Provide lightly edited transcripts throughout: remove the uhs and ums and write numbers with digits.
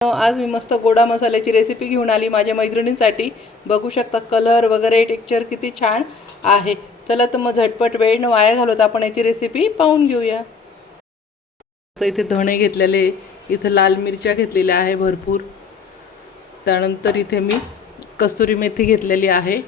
आज मी मस्त गोडा मसाल्याची रेसिपी घेऊन आली माझ्या मैत्रिणींसाठी। बघू शकता कलर वगैरे टेक्स्चर किती छान आहे। चला तर मग झटपट वेळ न वाया घालवता आपण याची रेसिपी पाहून घेऊया। तर इथे धणे घेतलेले, इथे लाल मिरच्या घेतलेल्या आहे भरपूर। त्यानंतर इथे मी कस्तुरी मेथी घेतलेली आहे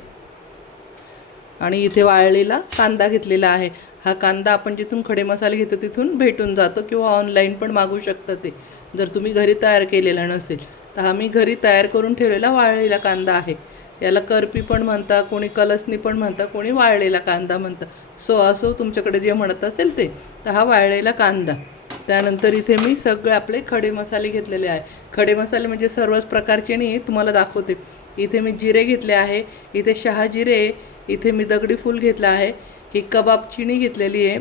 आणि इथे वाळलेला कांदा घेतलेला आहे। हा कांदा आपण जिथून खडे मसाले घेतो तिथून भेटून जातो किंवा ऑनलाईन पण मागू शकता ते, जर तुम्ही घरी तयार केलेला नसेल तर। हा मी घरी तयार करून ठेवलेला वाळलेला कांदा आहे। याला करपी पण म्हणता, कोणी कलसनी पण म्हणता, कोणी वाळलेला कांदा म्हणता। सो असो तुमच्याकडे जे म्हणत असेल ते। तर हा वाळलेला कांदा। त्यानंतर इथे मी सगळे आपले खडे मसाले घेतलेले आहे। खडे मसाले म्हणजे सर्वच प्रकारचे नाही, तुम्हाला दाखवते। इथे मी जिरे घेतले आहे, इथे शहाजिरे, इथे मी दगडी फूल घेतला आहे, ही कबाब चिनी घेतलेली आहे,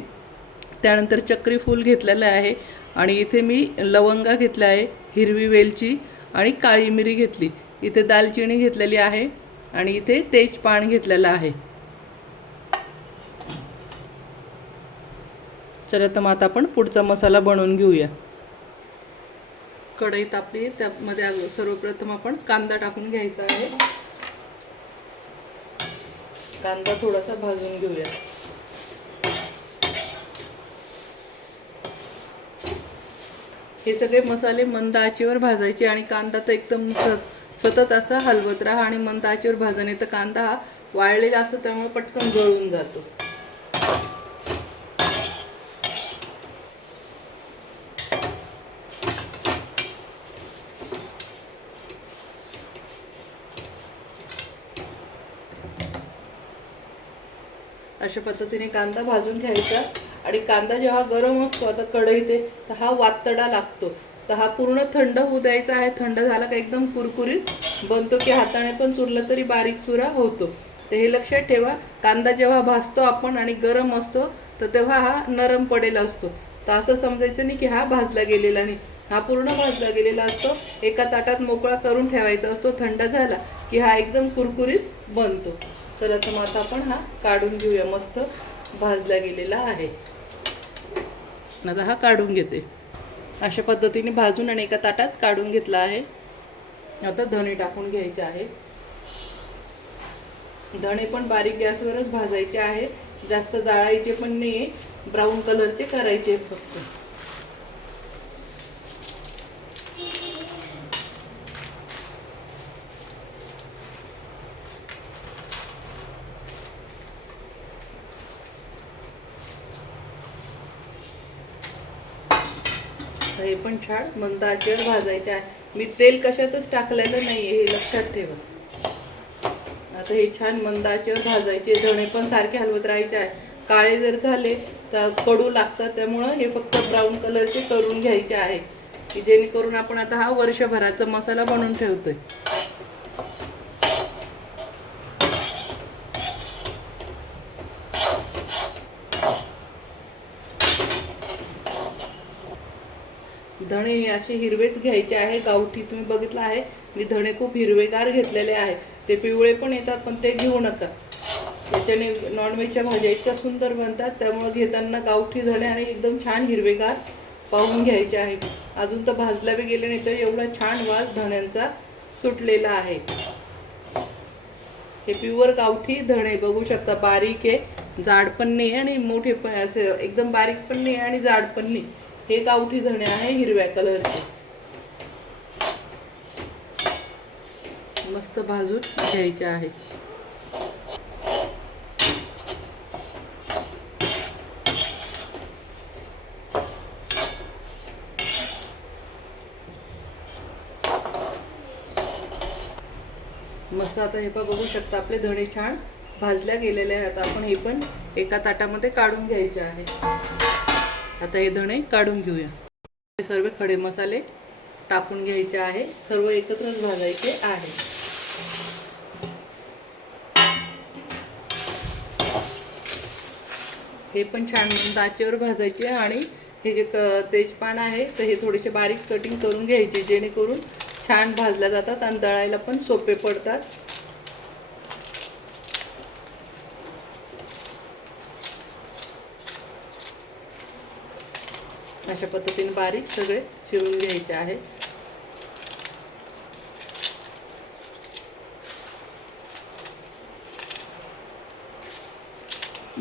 त्यानंतर चक्री फूल घेतलेलं आहे आणि इथे मी लवंगा घेतला आहे, हिरवी वेलची आणि काळी मिरी घेतली, इथे दालचिनी घेतलेली आहे आणि इथे तेजपान घेतलेलं आहे। चला तर मग आता आपण पुढचा मसाला बनवून घेऊया। कढई तापली, त्यामध्ये सर्वप्रथम आपण कांदा टाकून घ्यायचा आहे। कांदा थोडासा भाजून घेऊया। हे सगळे मसाले मंद आचेवर भाजायचे आणि कांदा तर एकदम सतत असा हलवत राहा आणि मंद आचेवर भाजणे। तर कांदा हा वाळलेला असतो त्यामुळे पटकन जळून जातो। अशा पद्धतीने कांदा भाजून घ्यायचा आणि कांदा जेव्हा गरम असतो आता कढईत तर हा वातडा लागतो, तर हा पूर्ण थंड होऊ द्यायचा आहे। थंड झाला का एकदम कुरकुरीत बनतो की हाताने पण चुरला तरी बारीक चुरा होतो। तर हे लक्षात ठेवा, कांदा जेव्हा भाजतो आपण आणि गरम असतो तर तेव्हा हा नरम पडेला असतो। तर असं समजायचं नाही की हा भाजला गेलेला नाही, हा पूर्ण भाजला गेलेला असतो। एका ताटात मोकळा करून ठेवायचा असतो, थंड झाला की हा एकदम कुरकुरीत बनतो। चला तर मग आता आपण हा काढून घेऊया, मस्त भाजला गेलेला आहे। आता हा काढून घेते। अशा पद्धतीने भाजून आणि एका ताटात काढून घेतला आहे। आता धणे टाकून घ्यायचे आहे। धणे पण बारीक गॅसवरच भाजायचे आहे, जास्त जाळायचे पण नाही, ब्राऊन कलरचे करायचे फक्त। हे पण छान मंद आचेवर भाजायचे आहे। मी तेल कशातच टाकलेलं नाही, हे लक्षात ठेवा। आता हे छान मंद आचेवर भाजायचे। धणे पण सारखे हलवत राहायचे आहे, काळे जर झाले तर कडू लागतात, त्यामुळं हे फक्त ब्राऊन कलरचे करून घ्यायचे आहे की जेणेकरून आपण आता हा वर्षभराचा मसाला बनवून ठेवतोय। धणे हे असे हिरवेच घ्यायचे आहे, गावठी। तुम्ही बघितलं आहे मी धणे खूप हिरवेगार घेतलेले आहे। ते पिवळे पण येतात पण ते घेऊ नका, त्याच्याने नॉनव्हेजच्या भाज्या इतक्या सुंदर बनतात। त्यामुळे घेताना गावठी धणे आणि एकदम छान हिरवेगार पाहून घ्यायचे आहे। अजून तर भाजला बी गेले नाही तर एवढा छान वास धण्यांचा सुटलेला आहे। हे प्युअर गावठी धणे बघू शकता, बारीक आहे, जाड पण नाही आणि मोठे पण असे एकदम बारीक पण नाही आणि जाड पण नाही। हे गावठी धणे आहे हिरव्या कलरचे। मस्त भाजून घ्यायचे आहे। मस्त आता हे पण बघू शकता आपले धणे छान भाजल्या गेलेले आहेत। आपण हे पण एका ताटामध्ये काढून घ्यायचे आहे। आता हे धणे काढून घेऊया। हे सर्व खडे मसाले टाकून घ्यायचे आहे, सर्व एकत्रच भाजायचे आहे। हे पण छान मंद आचेवर भाजायचे आणि हे जे तेजपान आहे तर हे थोडेसे बारीक कटिंग करून घ्यायचे, जेणेकरून छान भाजल्या जातात आणि दळायला पण सोपे पडतात। अशा पद्धतीने बारीक सगळे चिरून घ्यायचे आहे।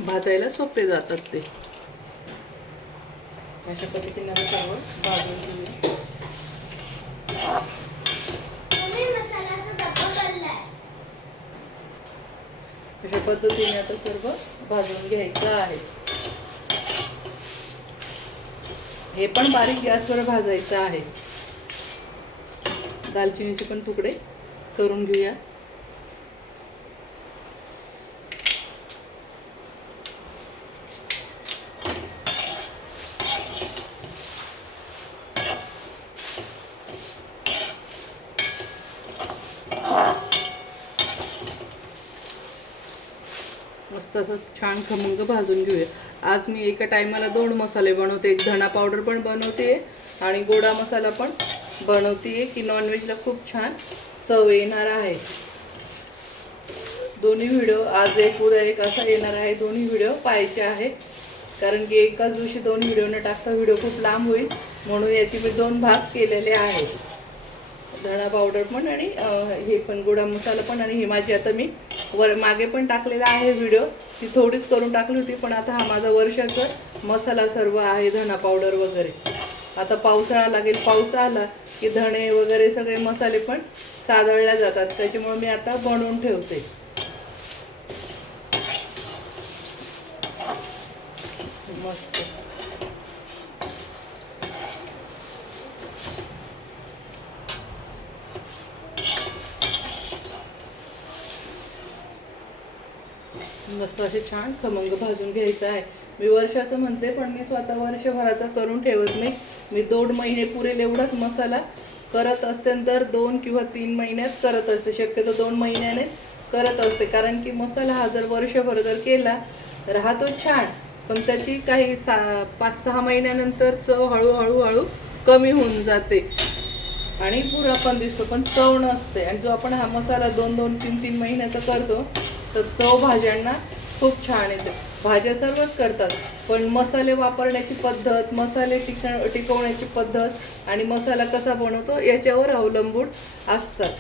भाजायला सोपे जातात ते. अशा पद्धतीने आता सर्व भाजून घेऊया. अशा पद्धतीने आता सर्व भाजून घ्यायचं आहे. हे पण बारीक गॅसवर भाजायचं आहे. दालचिनीचे पण तुकडे करून घेऊया. मस्त असं छान खमंग भाजून घेऊया. आज मी एका टायमाला 2 मसाले बनवते. एक धणा पावडर पण बनवते आणि गोडा मसाला पण बनवते की नॉनव्हेजला खूप छान चव येणार आहे. दोन्ही व्हिडिओ आज एक उद्या एक असा येणार आहे. दोन्ही व्हिडिओ पाहायचे आहे कारण की एकाच दिवशी 2 व्हिडिओ न टाकता व्हिडिओ खूप लांब होईल म्हणून याचे मी 2 भाग केलेले आहेत. धणा पावडर पण आणि हे पण गोडा मसाला पण. आणि हे माझी आता मी मागे पण टाकलेला आहे व्हिडिओ. ती थोडीच करून टाकली होती पण आता हा माझा वर्षाचा मसाला सर्व आहे धणा पावडर वगैरे. आता पावसाळा लागेल. पाऊस आला की धणे वगैरे सगळे मसाले पण सादळल्या जातात. त्याच्यामुळे मी आता बनवून ठेवते. मस्त मस्त असे छान खमंग भाजून घ्यायचं आहे. मी वर्षाचं म्हणते पण मी स्वतः वर्षभराचा करून ठेवत नाही. मी 2 महिने पुरेल एवढाच मसाला करत असते. दर 2 किंवा 3 महिन्यात करत असते. शक्यतो 2 महिन्याने करत असते कारण की मसाला हा जर वर्षभर जर केला राहतो छान पण त्याची काही 5-6 महिन्यानंतर चव हळूहळू कमी होऊन जाते आणि पुरा पण दिसतो पण चव नसते. आणि जो आपण हा मसाला 2-2, 3-3 महिन्याचा करतो तर चव भाज्यांना खूप छान येते. भाज्या सर्वच करतात पण मसाले वापरण्याची पद्धत, मसाले टिकवण्याची पद्धत आणि मसाला कसा बनवतो याच्यावर अवलंबून असतात.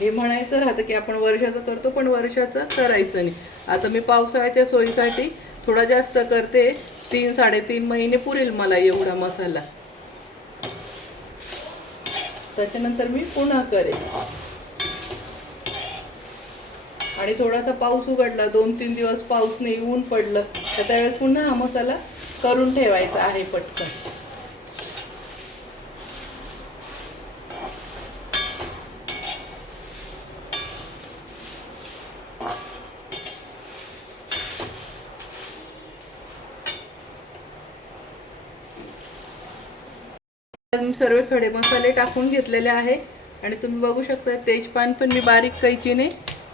हे म्हणायचं राहतं की आपण वर्षाचं करतो पण वर्षाचं करायचं नाही. आता मी पावसाळ्याच्या सोयीसाठी थोडा जास्त करते. 3-3.5 महिने पुरेल मला एवढा मसाला. त्याच्यानंतर मी पुन्हा करेन. आणि थोडासा पाऊस उघडला 2-3 दिवस पाऊस नाही ऊन पडलं तर त्यावेळेस पुन्हा हा मसाला करून ठेवायचा आहे पटकन. सर्व खडे मसाले टाकून घेतलेले आहे आणि तुम्ही बघू शकता तेजपान पण मी बारीक कैचीने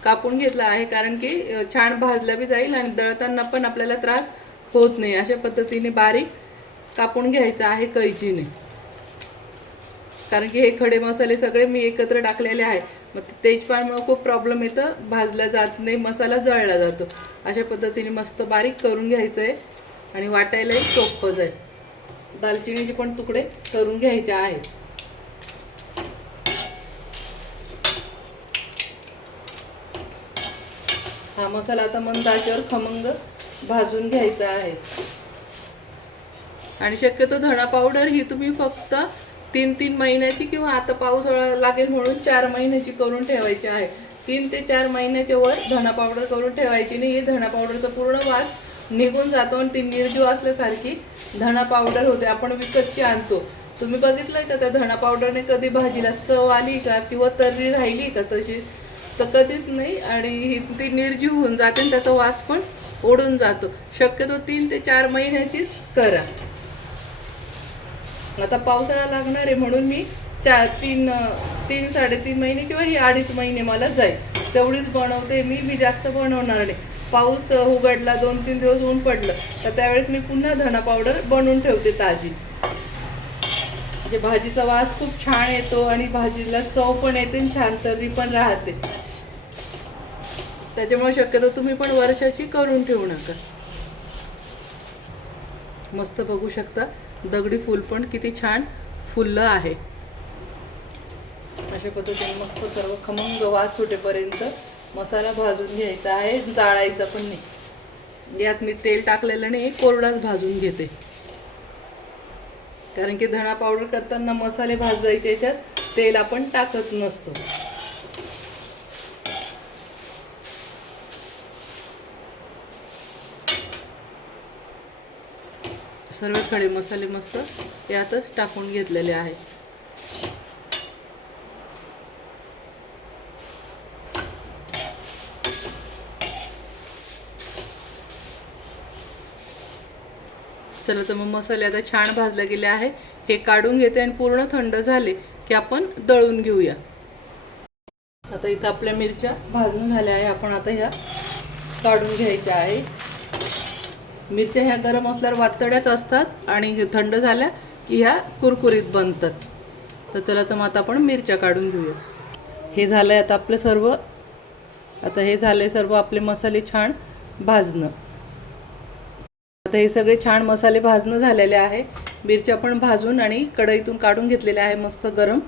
कापून घेतला आहे कारण की छान भाजला बी जाईल आणि दळताना पण आपल्याला त्रास होत नाही. अशा पद्धतीने बारीक कापून घ्यायचा आहे कैचीने कारण की हे खडे मसाले सगळे मी एकत्र टाकलेले आहे. मग तेजपानमुळे खूप प्रॉब्लेम येतं. भाजला जात नाही, मसाला जळला जातो. अशा पद्धतीने मस्त बारीक करून घ्यायचं आहे आणि वाटायलाही सोपं जाईल. दालचिनीचे पण तुकडे करून घ्यायचे आहेत. हा मसाला आता मंद आचेवर खमंग भाजून घ्यायचा आहे. आणि शक्यतो धणा पावडर ही तुम्ही फक्त 3-3 महिन्याची किंवा आता पावसाळा लागेल म्हणून 4 महिन्याची करून ठेवायची आहे. 3 ते 4 महिन्याच्या वर धणा पावडर करून ठेवायची नाही. धणा पावडरचा पूर्ण वास निघून जातो आणि ती निर्जीव असल्यासारखी धणा पावडर होते. आपण विकतची आणतो. तुम्ही बघितलंय का त्या धणा पावडरने कधी भाजीला चव आली का किंवा तर्री राहिली का तशी? तर कधीच नाही. आणि ती निर्जीव होऊन जाते आणि त्याचा वास पण ओढून जातो. शक्यतो 3 ते 4 महिन्याचीच करा. आता पावसाळा लागणार आहे म्हणून मी 3-3.5 महिने किंवा ही 2.5 महिने मला जाईल तेवढीच बनवते मी जास्त बनवणार नाही. पाऊस उघडला 2-3 दिवस ऊन पडलं तर त्यावेळेस मी पुन्हा धणा पावडर बनवून ठेवते ताजी. म्हणजे भाजीचा वास खूप छान येतो आणि भाजीला चव पण येते आणि छान तर्री पण राहते. त्याच्यामुळे शक्यतो तुम्ही पण वर्षाची करून ठेवू नका. मस्त बघू शकता दगडी फूल पण किती छान फुललं आहे. अशा पद्धतीने मस्त सर्व खमंग वास सुटेपर्यंत मसाला भाजून घ्यायचा आहे, जाळायचा पण नाही. यात मी तेल टाकलेलं नाही, कोरडाच भाजून घेते. कारण की धणा पावडर करताना मसाले भाजायचे याच्यात तेल आपण टाकत नसतो. सर्व खडे मसाले मस्त यातच टाकून घेतलेले आहे. चला तर मग मसाले आता छान भाजले गेले आहे. हे काढून घेते आणि पूर्ण थंड झाले की आपण दळून घेऊया. आता इथं आपल्या मिरच्या भाजून झाल्या आहे. आपण आता ह्या काढून घ्यायच्या आहे. मिरच्या ह्या गरम असल्यावर वातड्याच असतात आणि थंड झाल्या की ह्या कुरकुरीत बनतात. तर चला तर मग आता आपण मिरच्या काढून घेऊया. हे झालंय आता आपलं सर्व. आता हे झाले सर्व आपले मसाले छान भाजणं. आता हे सगळे छान मसाले भाजणं झालेले आहे. मिरच्या पण भाजून आणि कढईतून काढून घेतलेल्या आहे मस्त गरम.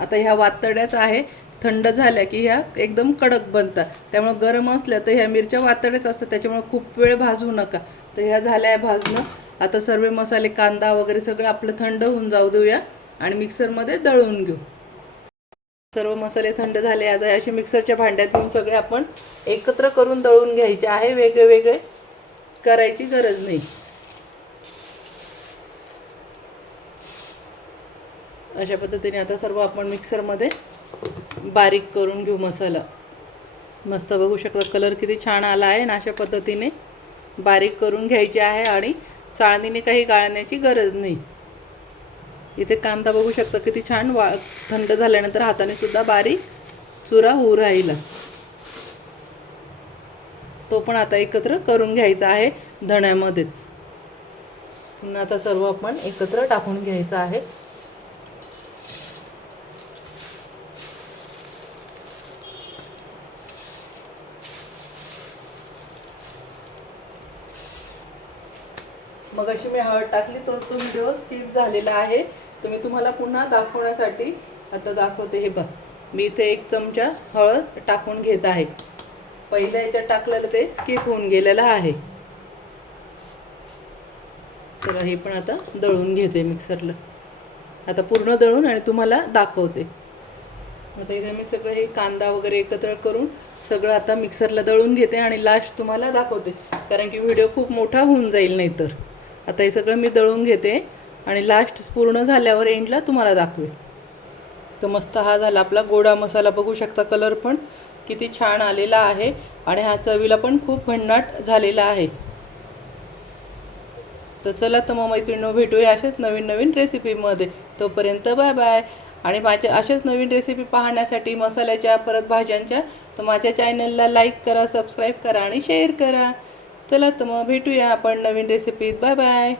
आता ह्या वातड्याच आहे. थंड झाल्या की ह्या एकदम कडक बनतात. त्यामुळे गरम असल्या तर ह्या मिरच्या वातड्याच असतात, त्याच्यामुळे खूप वेळ भाजू नका. तर ह्या झाल्या आहे भाजणं. आता सर्व मसाले कांदा वगैरे सगळं आपलं थंड होऊन जाऊ देऊया आणि मिक्सरमध्ये दळून घेऊ. सर्व मसाले थंड झाले. आता असे मिक्सरच्या भांड्यात घेऊन सगळे आपण एकत्र करून दळून घ्यायचे आहे. वेगळे वेगळे करायची गरज नाही. अशा पद्धतीने आता सर्व आपण मिक्सरमध्ये बारीक करून घेऊ मसाला. मस्त बघू शकता कलर किती छान आला आहे. आणि अशा पद्धतीने बारीक करून घ्यायचे आहे आणि चाळणीने काही गाळण्याची गरज नाही. इथे कांदा बघू शकता किती छान थंड झाल्यानंतर हाताने सुद्धा बारीक चुरा होऊ राहिला. तो पण आता एकत्र करून घ्यायचा आहे धण्यामध्येच. पुन्हा आता सर्व आपण एकत्र टाकून घ्यायचं आहे. मग अशी मी हळद टाकली तर तो व्हिडिओ स्किप झालेला आहे. तर मी तुम्हाला पुन्हा दाखवण्यासाठी आता दाखवते. हे बघ, मी इथे 1 चमचा हळद टाकून घेत आहे. पहिल्या याच्यात टाकलेलं ते स्किप होऊन गेलेलं आहे. तर हे पण आता दळून घेते मिक्सरला. आता पूर्ण दळून आणि तुम्हाला दाखवते. आता इथे मी सगळं हे कांदा वगैरे एकत्र करून सगळं आता मिक्सरला दळून घेते आणि लास्ट तुम्हाला दाखवते, कारण की व्हिडिओ खूप मोठा होऊन जाईल नाहीतर. आता हे सगळं मी दळून घेते आणि लास्ट पूर्ण झाल्यावर एंडला तुम्हाला दाखवेल. तर मस्त हा झाला आपला गोडा मसाला. बघू शकता कलर पण किती छान आलेला आहे आणि हा चवीला पण खूप भन्नाट झालेला आहे. तर चला तर मग मैत्रिणींनो, भेटूया अशाच नवीन नवीन रेसिपीमध्ये. तोपर्यंत बाय बाय. आणि माझ्या अशाच नवीन रेसिपी पाहण्यासाठी मसाल्याच्या परत भाज्यांच्या, तर माझ्या चॅनलला लाईक करा, सबस्क्राईब करा आणि शेअर करा. चला तर मग भेटूया आपण नवीन रेसिपीत. Bye bye.